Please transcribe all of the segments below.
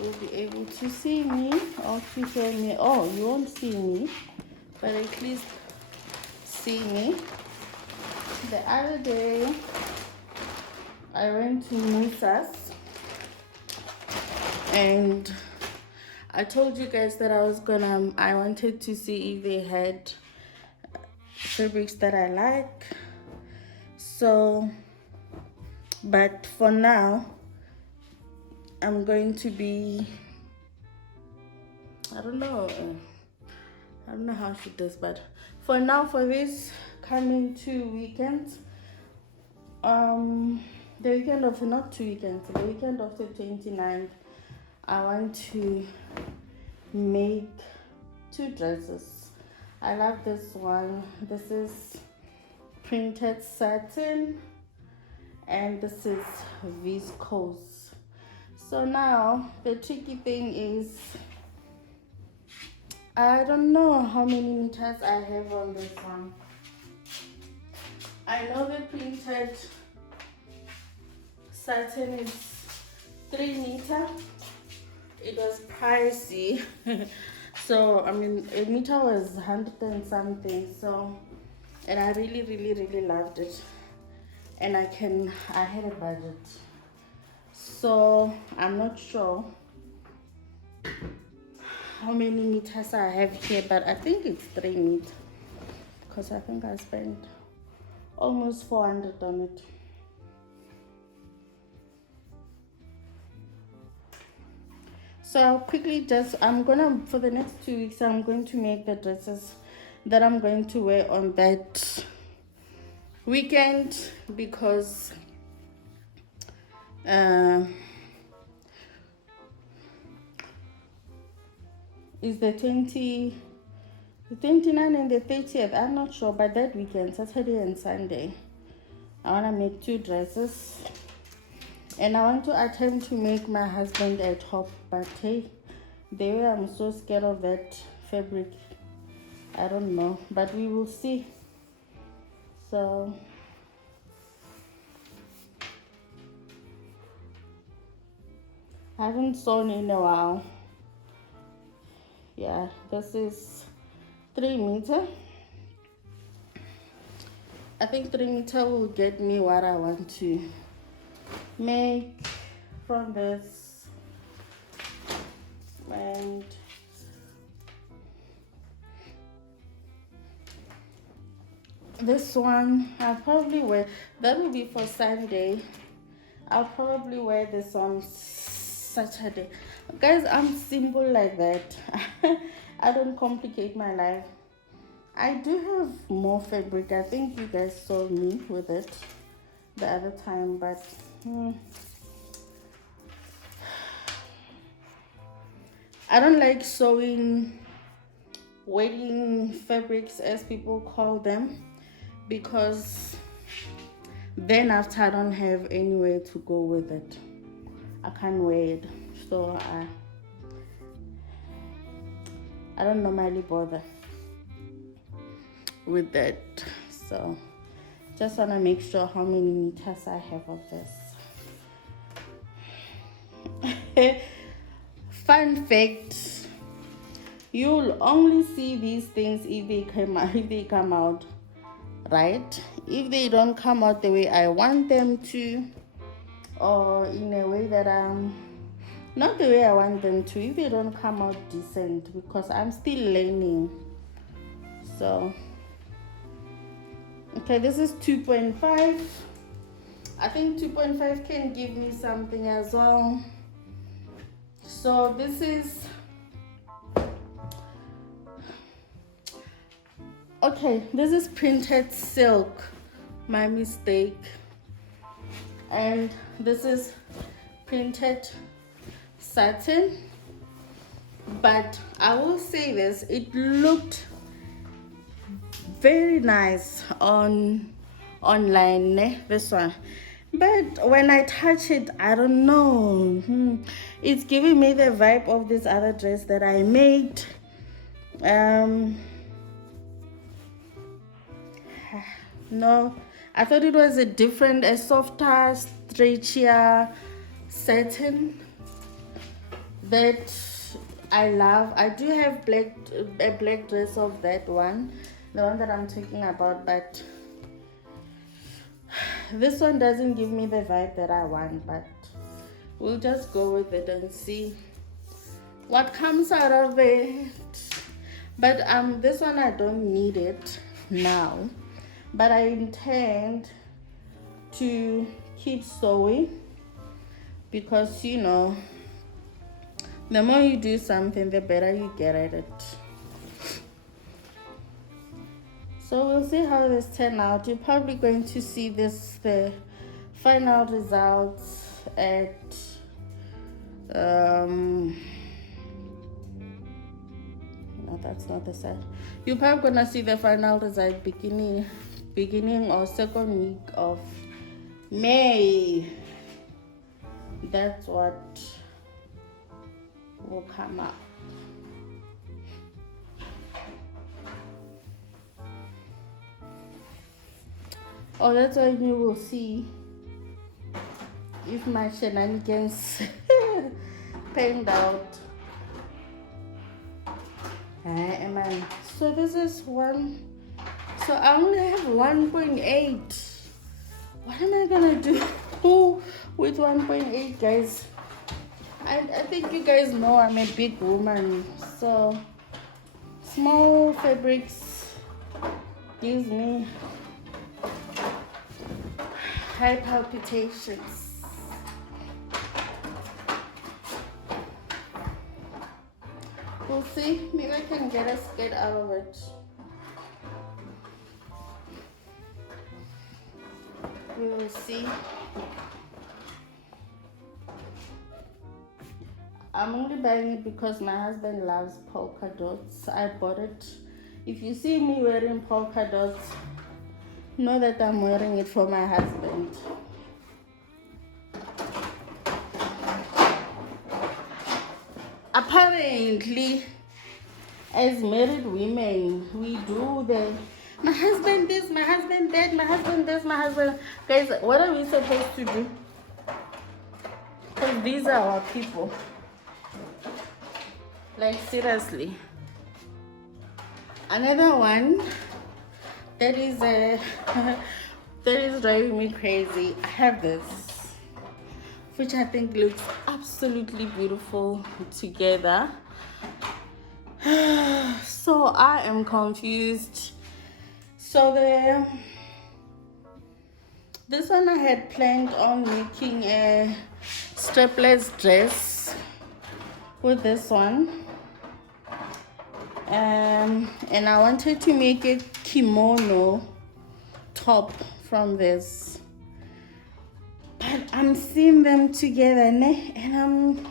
you'll be able to see me or to hear me. Oh, you won't see me, but at least see me. The other day I went to Musa's and I told you guys that I wanted to see if they had fabrics that I like. So, but for now, I'm going to be, I don't know how to do this, but for now, for this coming 2 weekends, the weekend of, not 2 weekends, the weekend of the 29th, I want to make 2 dresses. I love this one. This is printed satin and this is viscose. So now the tricky thing is I don't know how many meters I have on this one. I know the printed satin is 3 meter. It was pricey. So I mean a meter was 100 and something, so, and I really loved it, and I had a budget, so I'm not sure how many meters I have here, but I think it's 3 meters because I think I spent almost 400 on it. So I'll quickly for the next 2 weeks, I'm going to make the dresses that I'm going to wear on that weekend, because it's the 29th and the 30th, I'm not sure, but that weekend, Saturday and Sunday, I want to make 2 dresses. And I want to attempt to make my husband a top, but hey, the way I'm so scared of that fabric, I don't know, but we will see. So I haven't sewn in a while. Yeah, this is 3 meter. I think 3 meter will get me what I want to make from this. And this one I'll probably wear, that will be for Sunday. I'll probably wear this on Saturday. Guys, I'm simple like that. I don't complicate my life. I do have more fabric. I think you guys saw me with it the other time, but I don't like sewing wedding fabrics, as people call them, because then after I don't have anywhere to go with it. I can't wear it, so I don't normally bother with that. So just want to make sure how many meters I have of this. Fun fact, you'll only see these things if they come out right. If they don't come out the way I want them to, or in a way that not the way I want them to, if they don't come out decent, because I'm still learning. So okay, this is 2.5. I think 2.5 can give me something as well. So this is okay, this is printed silk, my mistake, and this is printed satin. But I will say this, it looked very nice online, this one, but when I touch it, I don't know, it's giving me the vibe of this other dress that I made. No, I thought it was a softer, stretchier satin. that I love. I do have a black dress of that one, the one that I'm talking about, but this one doesn't give me the vibe that I want, but we'll just go with it and see what comes out of it. But this one I don't need it now, but I intend to keep sewing, because you know, the more you do something, the better you get at it. So we'll see how this turn out. You're probably going to see the final results at no, that's not the side. You're probably gonna see the final result beginning or second week of May. That's what will come up. Oh, that's when you will see if my shenanigans panned out. So this is one. So I only have 1.8. What am I gonna do with 1.8, guys? I think you guys know I'm a big woman, so small fabrics gives me high palpitations. We'll see. Maybe I can get a skirt out of it. We will see. I'm only buying it because my husband loves polka dots. I bought it. If you see me wearing polka dots, know that I'm wearing it for my husband. Apparently, as married women, we do the my husband this, my husband that, my husband this, my husband. Guys, what are we supposed to do? Because these are our people. Like, seriously. Another one that is that is driving me crazy. I have this, which I think looks absolutely beautiful together. So I am confused. So this one I had planned on making a strapless dress with this one, and I wanted to make a kimono top from this, but I'm seeing them together and I'm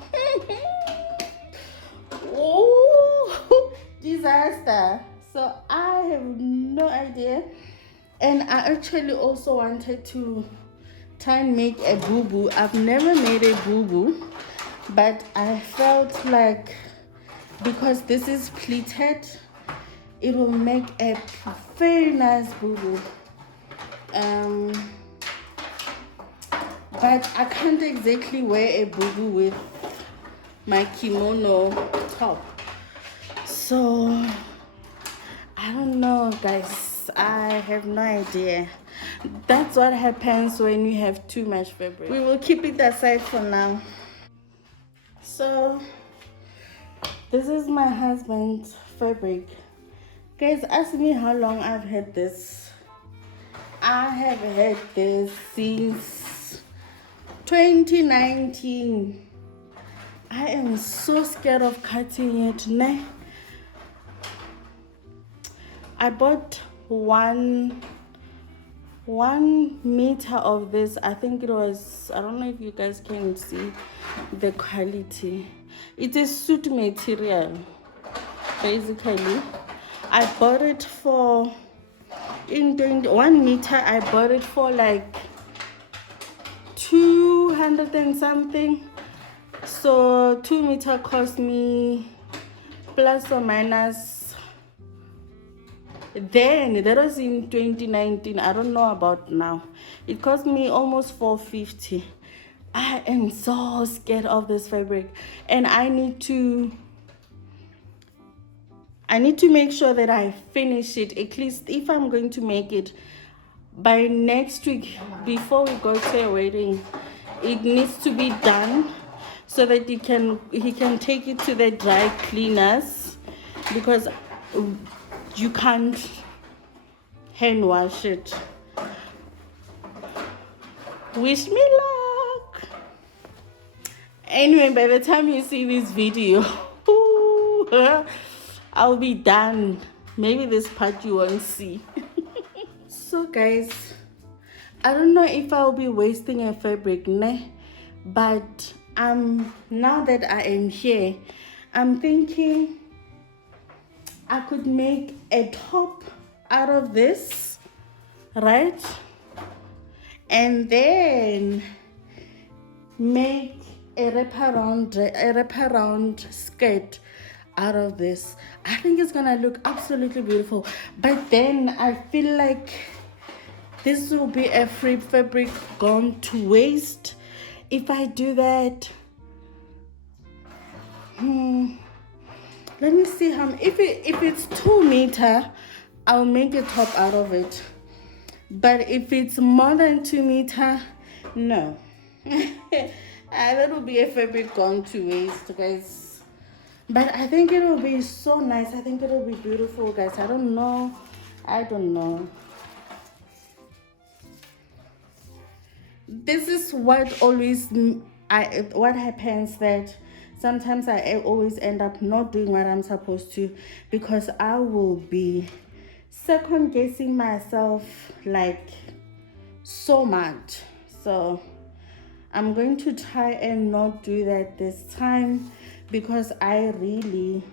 oh, disaster. So I have no idea. And I actually also wanted to try and make a boo-boo. I've never made a boo-boo, but I felt like because this is pleated, it will make a very nice boo-boo. But I can't exactly wear a boo-boo with my kimono top. So I don't know, guys. I have no idea. That's what happens when you have too much fabric. We will keep it aside for now. So this is my husband's fabric. Guys, ask me how long I've had this. I have had this since 2019. I am so scared of cutting it. I bought one meter of this. I think it was, I don't know if you guys can see the quality. It is suit material, basically. I bought it for, in 1 meter, I bought it for like 200 and something. So 2 meter cost me plus or minus. Then that was in 2019. I don't know about now. It cost me almost 450. I am so scared of this fabric, and I need to make sure that I finish it, at least if I'm going to make it by next week before we go to a wedding. It needs to be done so that he can take it to the dry cleaners, because you can't hand wash it. Wish me luck. Anyway, by the time you see this video, I'll be done. Maybe this part you won't see. So guys, I don't know if I'll be wasting a fabric, but now that I am here, I'm thinking I could make a top out of this, right? And then make a wraparound skirt out of this. I think it's gonna look absolutely beautiful. But then I feel like this will be a free fabric gone to waste if I do that. Let me see how. If it's 2 meter, I'll make a top out of it. But if it's more than 2 meter, no. That will be a fabric gone to waste, guys. But I think it will be so nice. I think it will be beautiful, guys. I don't know. This is what happens, that sometimes I always end up not doing what I'm supposed to, because I will be second guessing myself like so much. So I'm going to try and not do that this time, because I really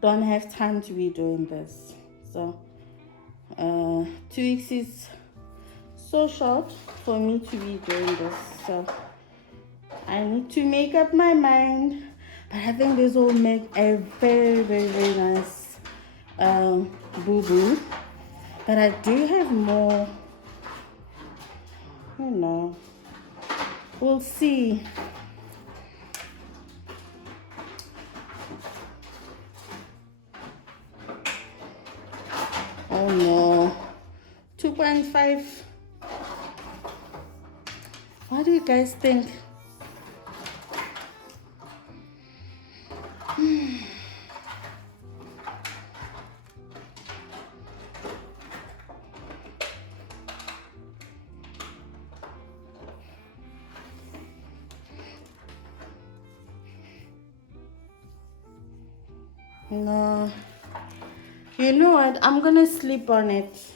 don't have time to be doing this. So 2 weeks is so short for me to be doing this. So I need to make up my mind. But I think this will make a very, very, very nice boo-boo. But I do have more, we'll see. Oh no, 2.5. What do you guys think? No, you know what, I'm gonna sleep on it.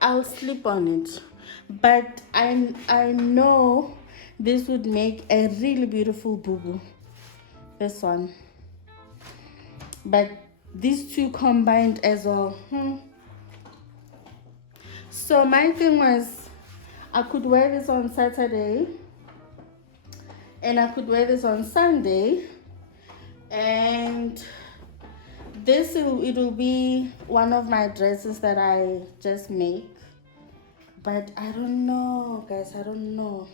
I'll sleep on it, but I know this would make a really beautiful boo-boo, this one. But these two combined as well, So my thing was, I could wear this on Saturday and I could wear this on Sunday, and it'll be one of my dresses that I just make. But I don't know, guys. I don't know.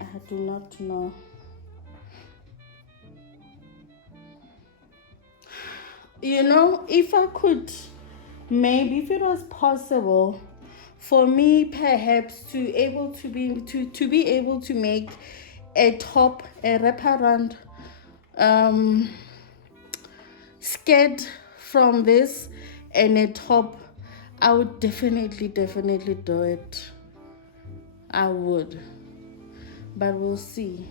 I do not know. If I could, maybe if it was possible for me, perhaps to be able to make a top, a wraparound skirt from this, and a top, I would definitely do it. I would, but we'll see.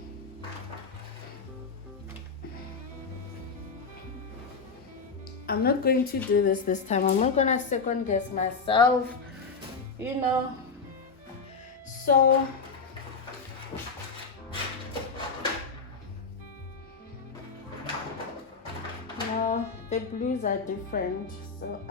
I'm not going to do this time. I'm not gonna second guess myself, So no, the blues are different. So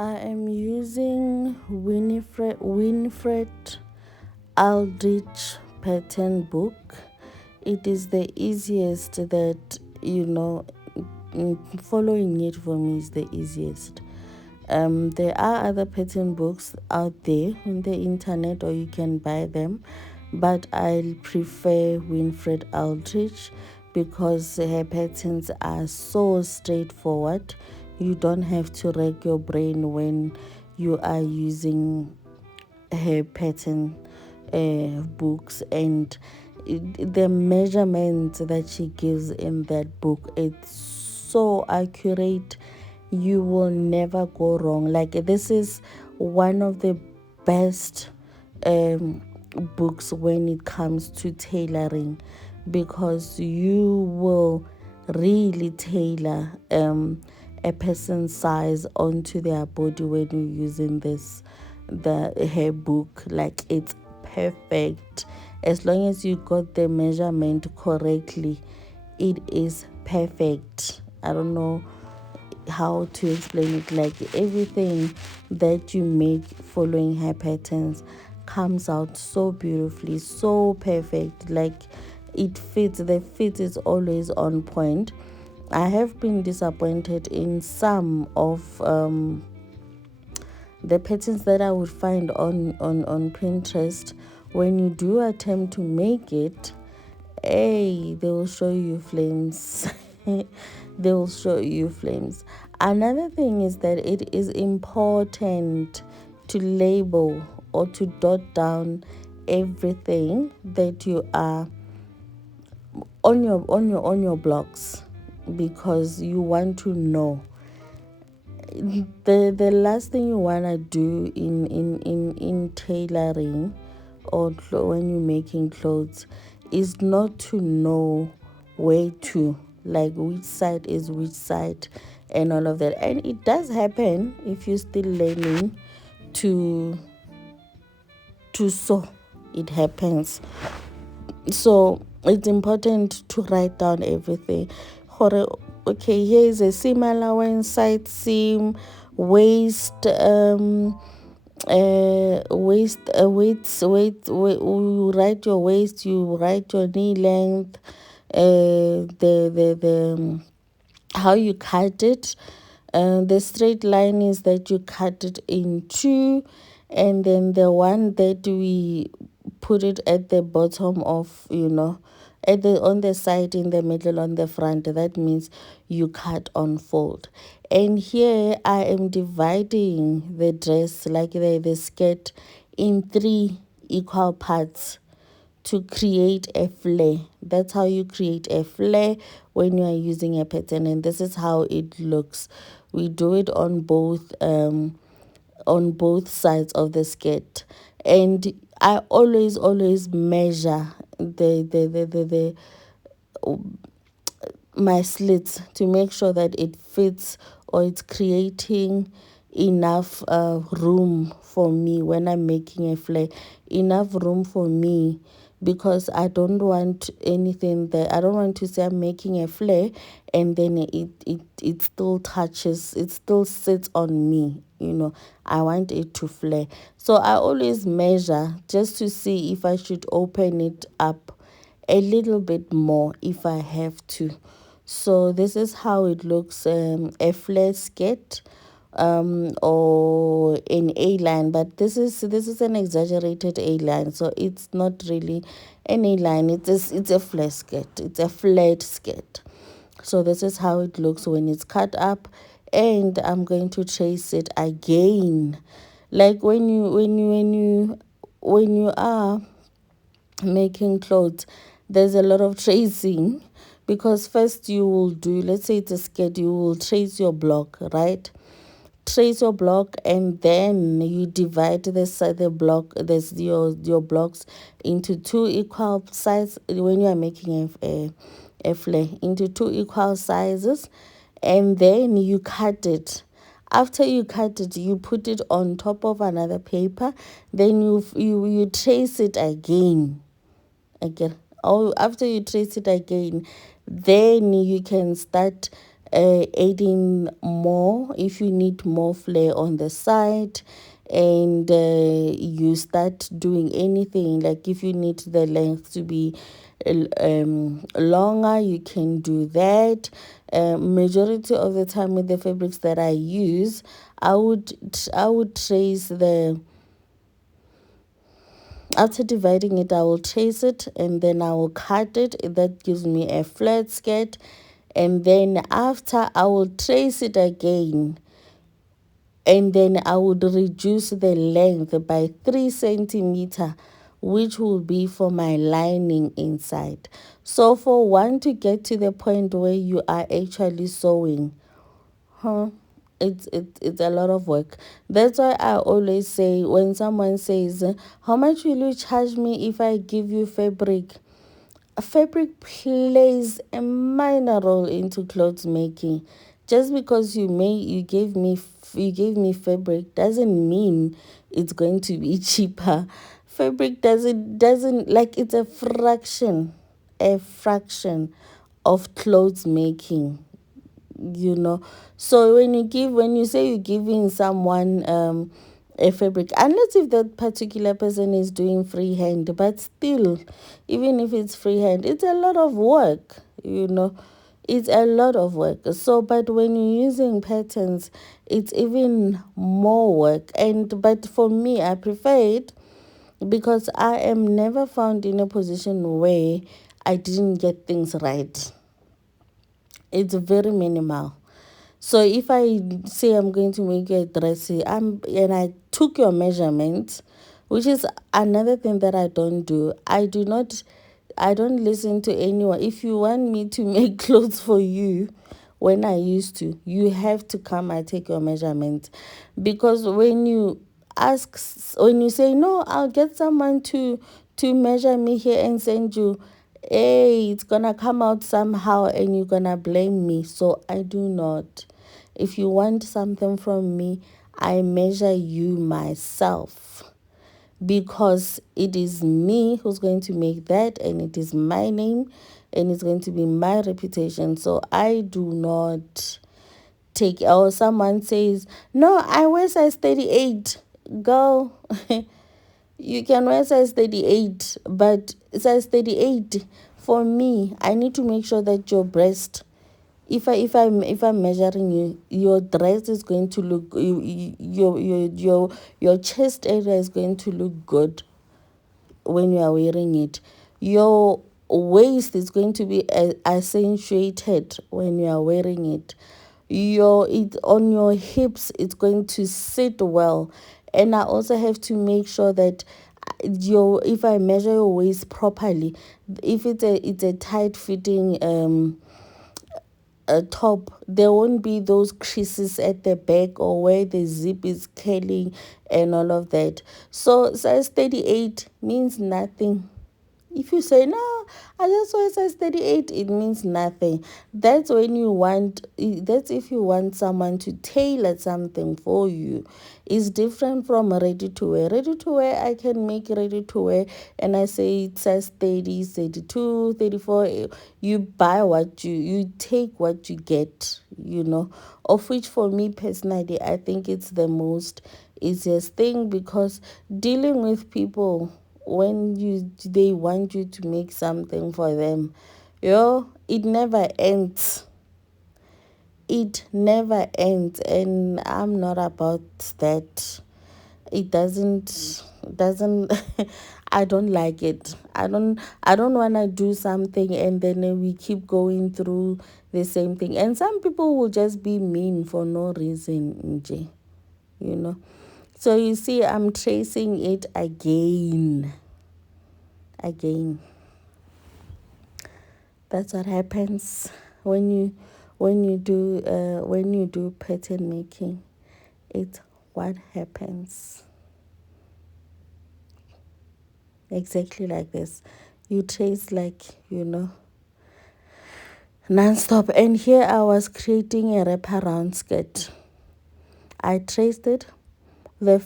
I am using Winfred Aldrich pattern book. It is the easiest that, following it for me is the easiest. There are other pattern books out there on the internet, or you can buy them, but I prefer Winfred Aldrich because her patterns are so straightforward. You don't have to rack your brain when you are using her pattern books, and the measurements that she gives in that book, it's so accurate. You will never go wrong. Like, this is one of the best books when it comes to tailoring, because you will really tailor a person's size onto their body when you're using the hair book. Like, it's perfect. As long as you got the measurement correctly, it is perfect. I don't know how to explain it. Like, everything that you make following her patterns comes out so beautifully, so perfect. Like, it fits, the fit is always on point. I have been disappointed in some of the patterns that I would find on Pinterest. When you do attempt to make it, they will show you flames. They will show you flames. Another thing is that it is important to label or to dot down everything that you are on your blocks, because you want to know. The last thing you want to do in tailoring, or when you're making clothes, is not to know where to, like, which side is which side and all of that. And it does happen if you're still learning to sew. It happens. So it's important to write down everything. Okay, here is a seam allowance, side seam, waist, you write your waist, you write your knee length, the how you cut it. The straight line is that you cut it in two, and then the one that we put it at the bottom of, on the side, in the middle, on the front, that means you cut on fold. And here I am dividing the dress, like the skirt, in 3 equal parts to create a flare. That's how you create a flare when you are using a pattern, and this is how it looks. We do it on both sides of the skirt, and I always measure the my slits to make sure that it fits, or it's creating enough room for me when I'm making a flare. Enough room for me, because I don't want anything that I don't want to say I'm making a flare and then it still touches, it still sits on me. I want it to flare. So I always measure just to see if I should open it up a little bit more if I have to. So this is how it looks, a flare skirt, or an A-line, but this is an exaggerated A-line, so it's not really an A-line. It's a flare skirt. It's a flared skirt. So this is how it looks when it's cut up, and I'm going to trace it again. Like, when you are making clothes, there's a lot of tracing, because first you will do, let's say it's a skirt, you will trace your block, right? Trace your block, and then you divide the block, there's your blocks, into 2 equal sizes. When you are making a flare, into 2 equal sizes, and then you cut it. After you cut it, you put it on top of another paper, then you trace it again. After you trace it again, then you can start adding more if you need more flare on the side, and you start doing anything, like if you need the length to be longer, you can do that. Majority of the time with the fabrics that I use, I would trace the, after dividing it, I will trace it and then I will cut it. That gives me a flat skirt. And then after, I will trace it again. And then I would reduce the length by 3 centimeter, which will be for my lining inside. So for one to get to the point where you are actually sewing, it's a lot of work. That's why I always say, when someone says, how much will you charge me if I give you fabric? Fabric plays a minor role into clothes making. Just because you gave me fabric doesn't mean it's going to be cheaper. Fabric doesn't like, it's a fraction of clothes making, you know. So when you say you're giving someone a fabric, unless if that particular person is doing freehand, but still, even if it's freehand, it's a lot of work, you know. It's a lot of work. So but when you're using patterns, it's even more work. But for me, I prefer it because I am never found in a position where I didn't get things right. It's very minimal. So if I say I'm going to make you a dress, and I took your measurements, which is another thing that I don't do. I don't listen to anyone. If you want me to make clothes for you, when I used to, you have to come and take your measurements. Because when you say, no, I'll get someone to measure me here and send you, hey, it's gonna come out somehow and you're gonna blame me. So I do not. If you want something from me, I measure you myself, because it is me who's going to make that, and it is my name, and it's going to be my reputation. So I do not take, or someone says, no, I wear size 38. Girl, you can wear size 38, but size 38, for me, I need to make sure that your breast, if I'm measuring you, your dress is going to look, your chest area is going to look good when you are wearing it. Your waist is going to be accentuated when you are wearing it. It on your hips, it's going to sit well. And I also have to make sure that if I measure your waist properly, if it's a tight fitting a top, there won't be those creases at the back or where the zip is curling and all of that. So size 38 means nothing. If you say, no, I just wear size 38, it means nothing. That's if you want someone to tailor something for you. It's different from ready to wear. Ready to wear, I can make ready to wear and I say it says 30, 32, 34. You buy you take what you get, you know. Of which for me personally, I think it's the most easiest thing, because dealing with people when they want you to make something for them, it never ends. It never ends, and I'm not about that. It doesn't I don't like it. I don't want to do something and then we keep going through the same thing. And some people will just be mean for no reason, nje, you know. So you see, I'm tracing it again. That's what happens when you do pattern making. It's what happens. Exactly like this. You trace, like, non-stop. And here I was creating a wraparound skirt. I traced it. The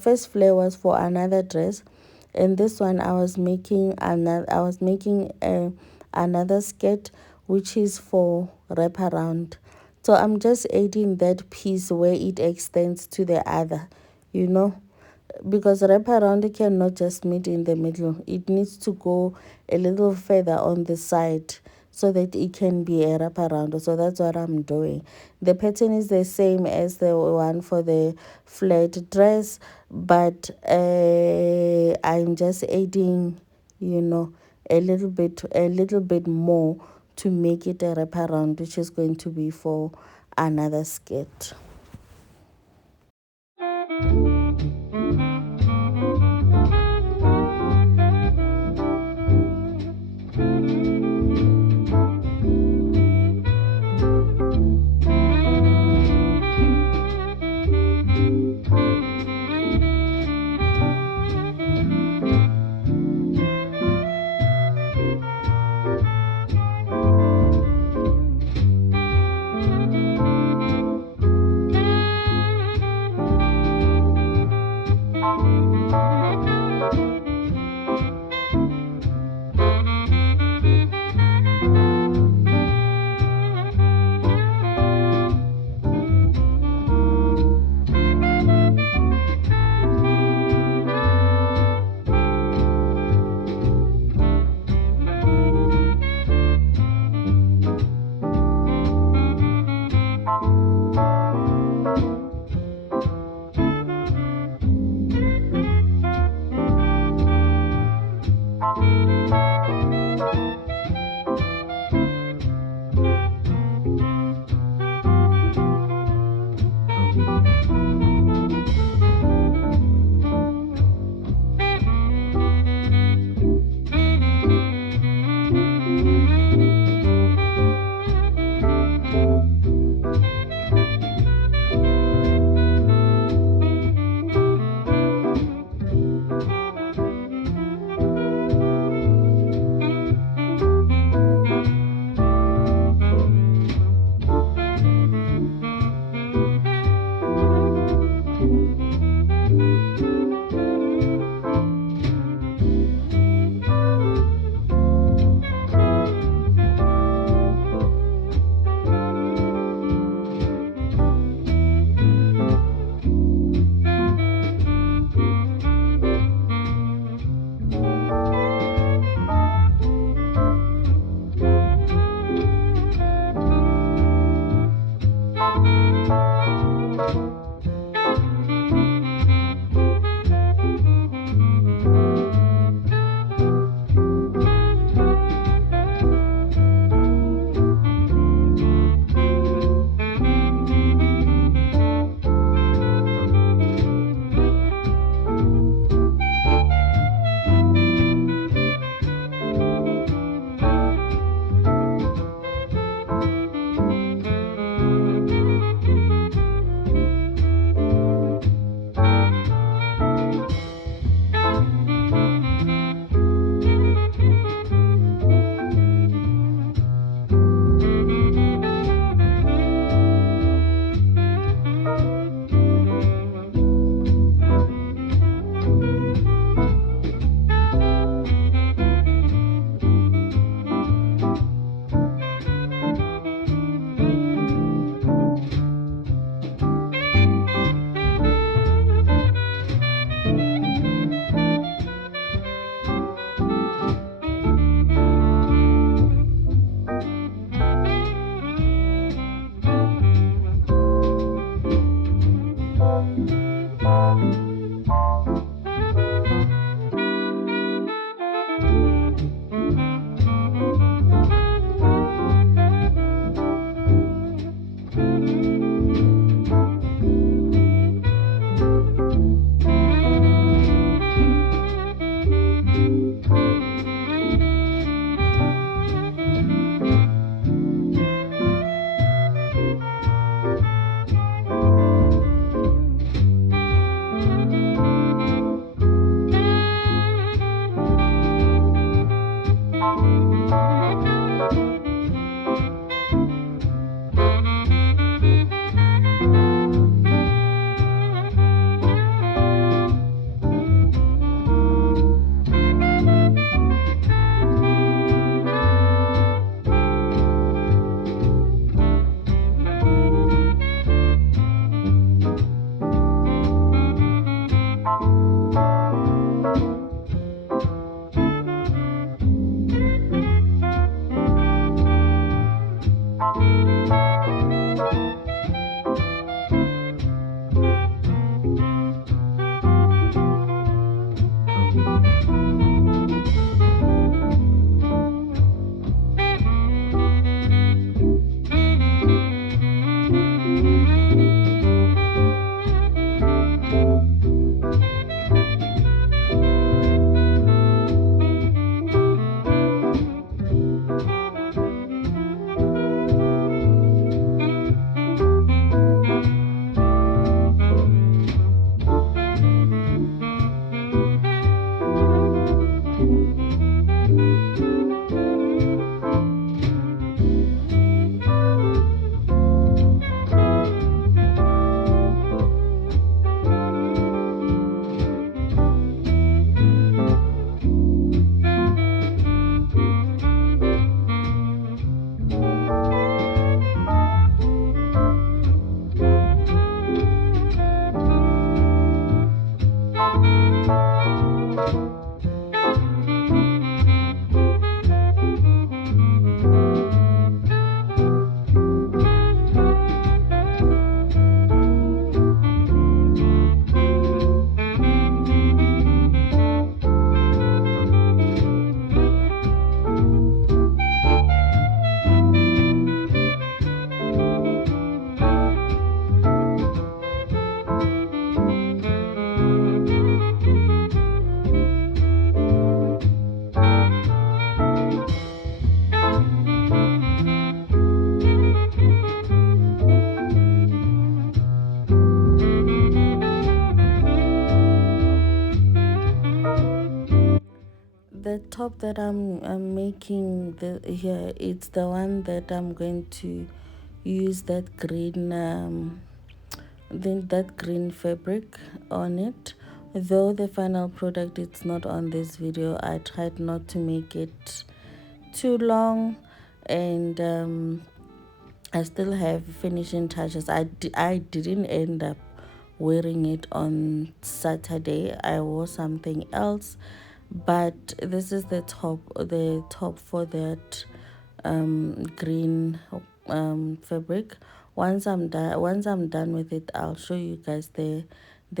first flare was for another dress, and this one I was making another skirt which is for wraparound. So I'm just adding that piece where it extends to the other, you know, because wraparound cannot just meet in the middle. It needs to go a little further on the side so that it can be a wraparound. So that's what I'm doing. The pattern is the same as the one for the flat dress, but I'm just adding, you know, a little bit more to make it a wraparound, which is going to be for another skirt. top that I'm making here, it's the one that I'm going to use that green that green fabric on it. Though the final product is not on this video, I tried not to make it too long, and I still have finishing touches. I didn't end up wearing it on Saturday. I wore something else, but this is the top for that green fabric. Once I'm done with it, I'll show you guys the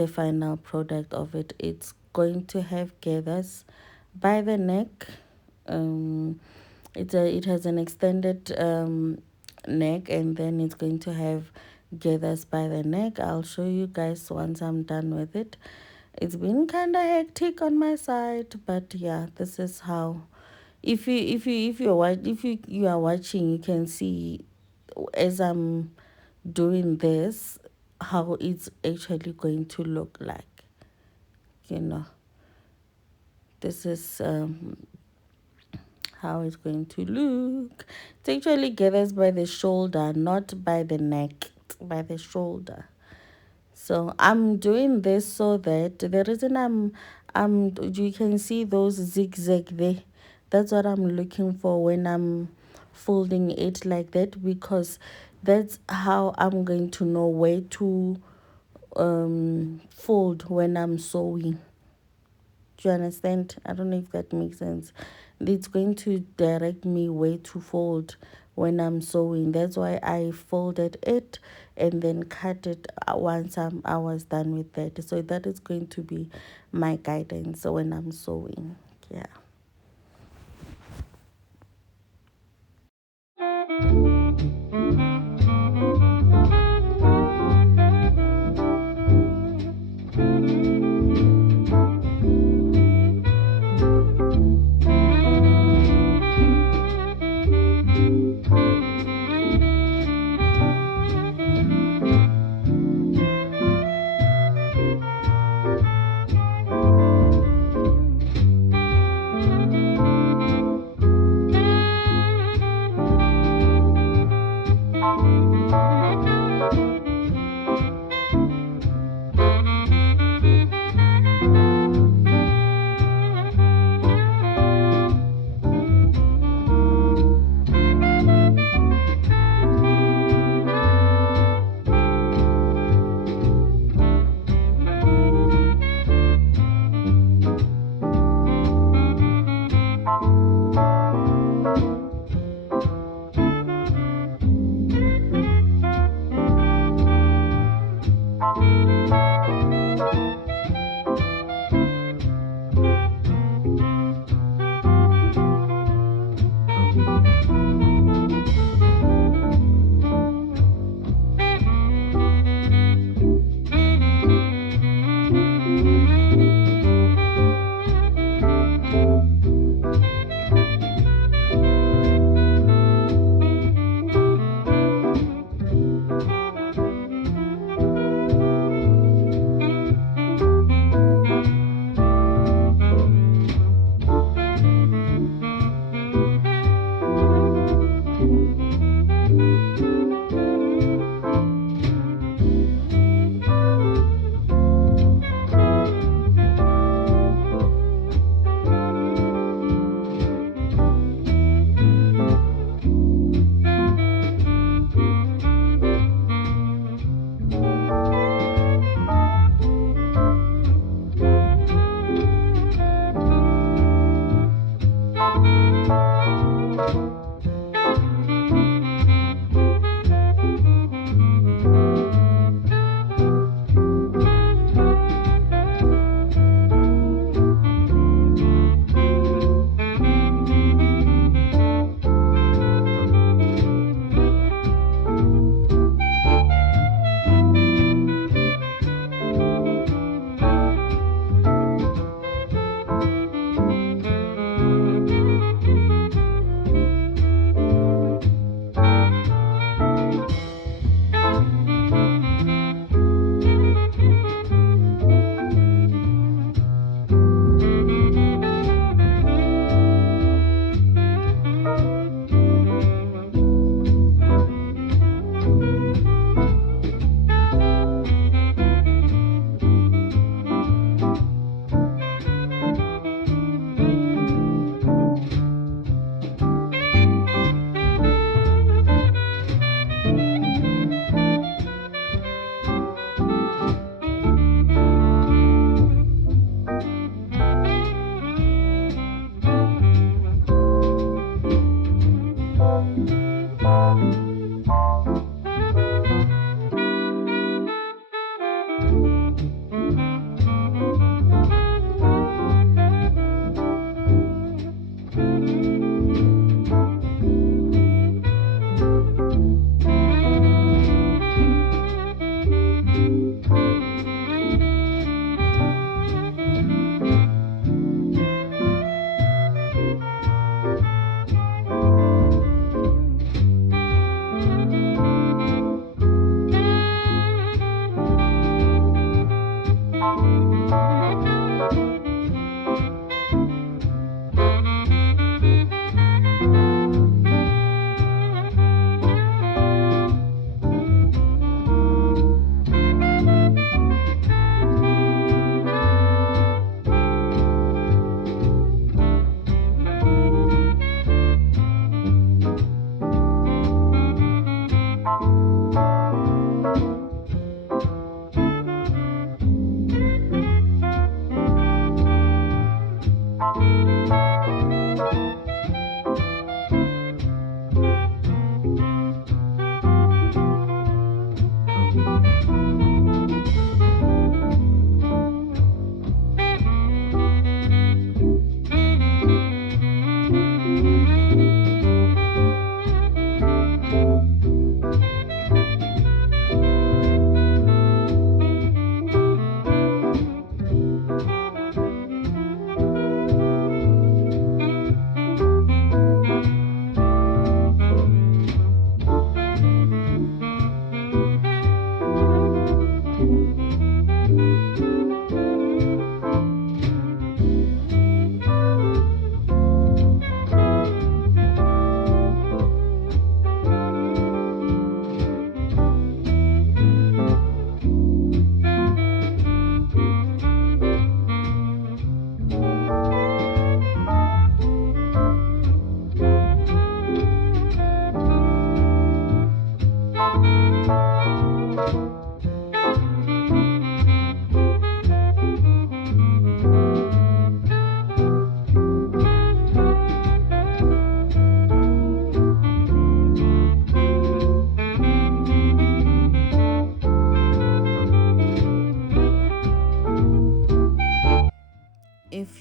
final product of it. It's going to have gathers by the neck. It has an extended neck, and then it's going to have gathers by the neck. I'll show you guys once I'm done with it. It's been kind of hectic on my side, but yeah, this is how. If you are watching, you can see as I'm doing this how it's actually going to look like. This is how it's going to look. It actually gathers by the shoulder, not by the neck. It's by the shoulder. So I'm doing this so that the reason you can see those zigzag there. That's what I'm looking for when I'm folding it like that, because that's how I'm going to know where to fold when I'm sewing. Do you understand? I don't know if that makes sense. It's going to direct me where to fold when I'm sewing. That's why I folded it and then cut it once I was done with that. So that is going to be my guidance when I'm sewing. Yeah.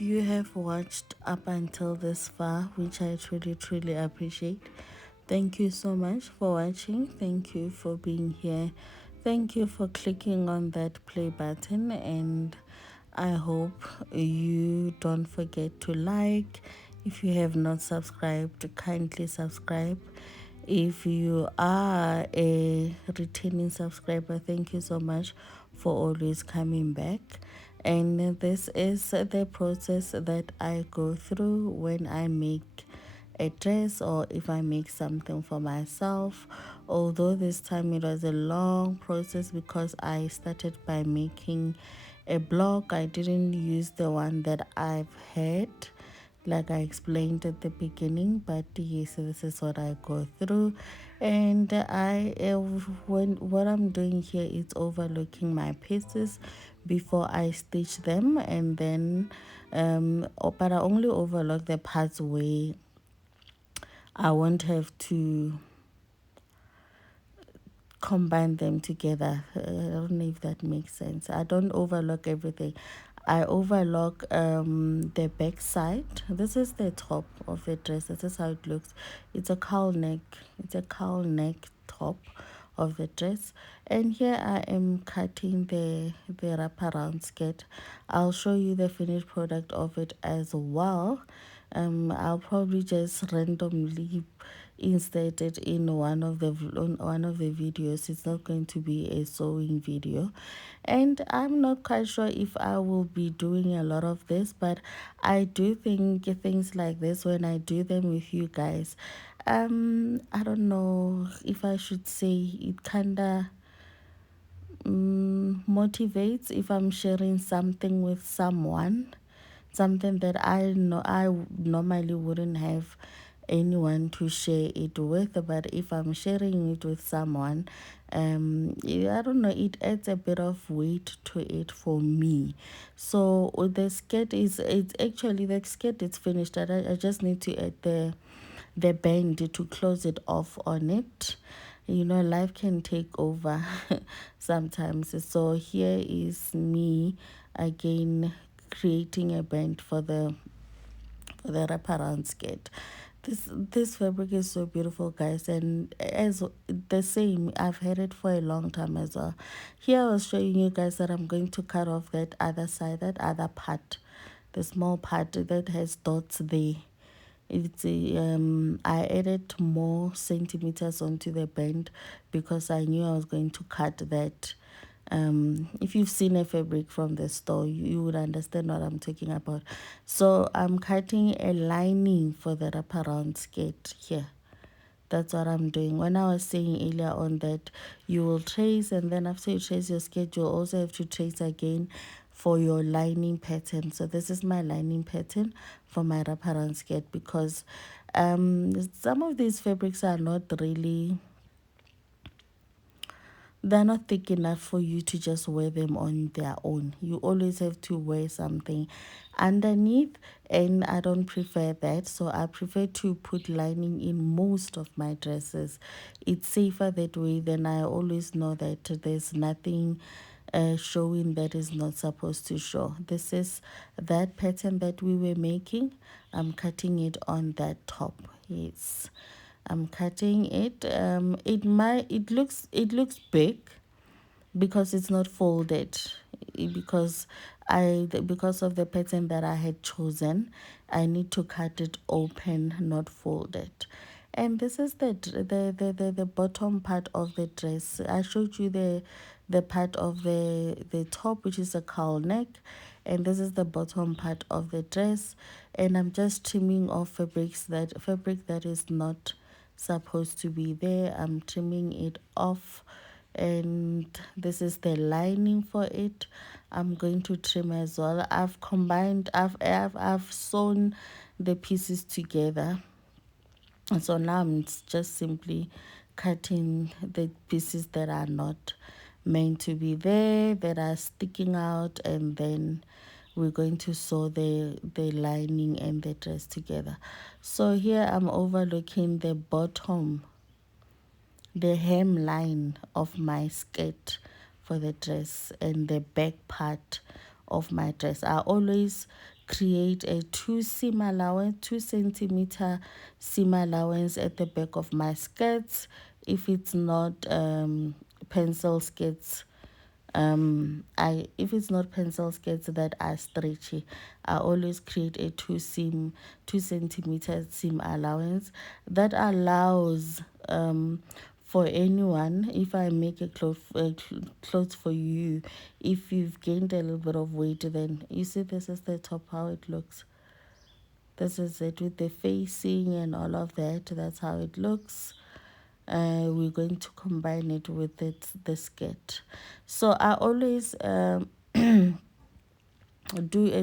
you have watched up until this far, which I truly appreciate, thank you so much for watching. Thank you for being here. Thank you for clicking on that play button, and I hope you don't forget to like. If you have not subscribed, kindly subscribe. If you are a returning subscriber, thank you so much for always coming back. And this is the process that I go through when I make a dress, or if I make something for myself. Although this time it was a long process because I started by making a blog. I didn't use the one that I've had, like I explained at the beginning, but yes, this is what I go through. And when what I'm doing here is overlooking my pieces before I stitch them, and then but I only overlook the parts where I won't have to combine them together. I don't know if that makes sense. I don't overlock everything. I overlock the back side. This is the top of the dress. This is how it looks. It's a cowl neck. It's a cowl neck top of the dress. And here I am cutting the wraparound skirt. I'll show you the finished product of it as well. I'll probably just randomly insert it in one of the videos. It's not going to be a sewing video, and I'm not quite sure if I will be doing a lot of this, but I do think things like this, when I do them with you guys, I don't know if I should say, it kinda motivates if I'm sharing something with someone, something that I know I normally wouldn't have anyone to share it with. But if I'm sharing it with someone, I don't know, it adds a bit of weight to it for me. So the skirt it's actually, the skirt is finished. I just need to add the band to close it off on it. You know, life can take over sometimes. So here is me again creating a band for the wraparound skirt. This fabric is so beautiful, guys, and as the same, I've had it for a long time as well. Here I was showing you guys that I'm going to cut off that other side, that other part, the small part that has dots there. It's I added more centimeters onto the band because I knew I was going to cut that. If you've seen a fabric from the store, you would understand what I'm talking about. So I'm cutting a lining for the wraparound skirt here. That's what I'm doing. When I was saying earlier on that you will trace, and then after you trace your skirt, you'll also have to trace again for your lining pattern. So this is my lining pattern for my wraparound skirt, because some of these fabrics are not really, they're not thick enough for you to just wear them on their own. You always have to wear something underneath, and I don't prefer that. So I prefer to put lining in most of my dresses. It's safer that way. Then I always know that there's nothing showing that is not supposed to show. This is that pattern that we were making. I'm cutting it on that top. Yes, I'm cutting it. It looks big because it's not folded. Because because of the pattern that I had chosen, I need to cut it open, not folded. And this is the bottom part of the dress. I showed you the part of the top, which is a cowl neck, and this is the bottom part of the dress. And I'm just trimming off fabric that is not supposed to be there. I'm trimming it off, and this is the lining for it. I'm going to trim as well. I've sewn the pieces together, and so now I'm just simply cutting the pieces that are not meant to be there, that are sticking out, and then we're going to sew the lining and the dress together. So here I'm overlooking the bottom, the hemline of my skirt for the dress, and the back part of my dress. I always create a 2 centimeter seam allowance at the back of my skirts if it's not pencil skirts. If it's not pencil skirts that are stretchy, I always create a 2 centimeter seam allowance that allows for anyone. If I make a clothes for you, if you've gained a little bit of weight, then you see this is the top, how it looks. This is it with the facing and all of that. That's how it looks. We're going to combine it with the skirt. So I always do a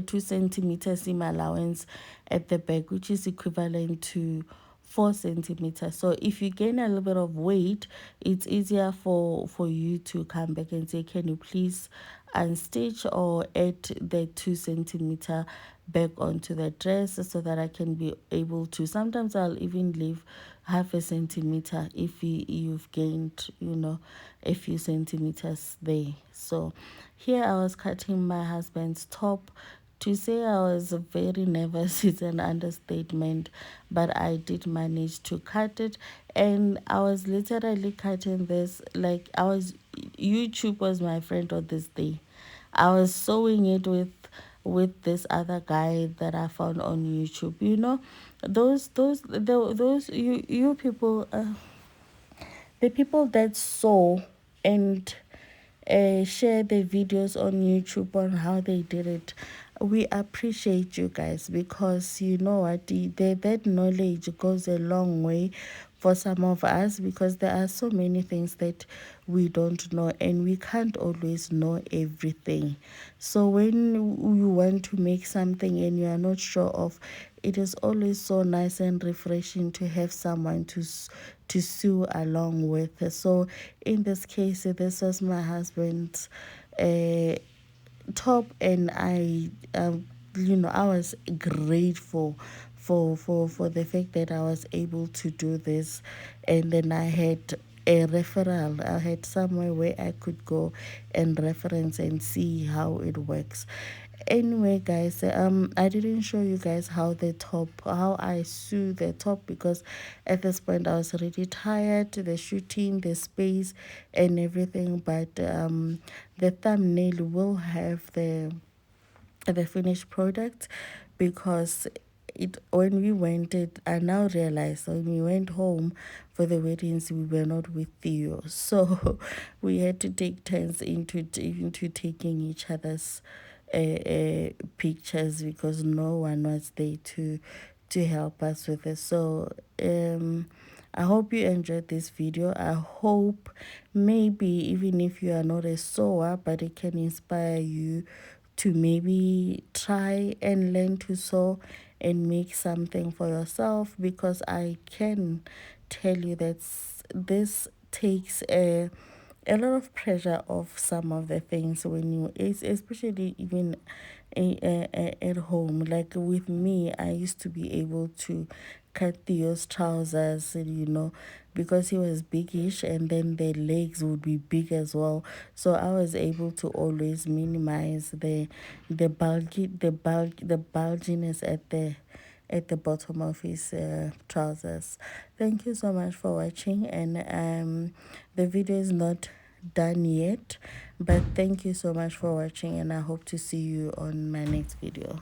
2 centimeter seam allowance at the back, which is equivalent to 4 centimeters. So if you gain a little bit of weight, it's easier for you to come back and say, can you please unstitch or add the 2 centimeter back onto the dress, so that I can be able to. Sometimes I'll even leave half a centimeter if you've gained, a few centimeters there. So here I was cutting my husband's top. To say I was very nervous is an understatement, but I did manage to cut it. And I was literally cutting this like YouTube was my friend on this day. I was sewing it with this other guy that I found on YouTube. Those you people, the people that sew and share the videos on YouTube on how they did it. We appreciate you guys, because you know what, that knowledge goes a long way for some of us, because there are so many things that we don't know, and we can't always know everything. So when you want to make something and you are not sure of, it is always so nice and refreshing to have someone to sew along with. So in this case, this was my husband's top, and I was grateful for the fact that I was able to do this. And then I had a referral. I had somewhere where I could go and reference and see how it works. Anyway, guys, I didn't show you guys how I sew the top, because at this point I was really tired, the shooting, the space and everything. But the thumbnail will have the finished product, because I now realize when we went home for the weddings, we were not with Theo. So we had to take turns into taking each other's pictures, because no one was there to help us with it. So I hope you enjoyed this video. I hope maybe even if you are not a sewer, but it can inspire you to maybe try and learn to sew and make something for yourself, because I can tell you that this takes a lot of pressure off some of the things when you, especially even at home. Like with me, I used to be able to cut Theo's trousers, because he was biggish, and then the legs would be big as well. So I was able to always minimize the bulginess at the bottom of his trousers. Thank you so much for watching, and the video is not done yet, but thank you so much for watching, and I hope to see you on my next video.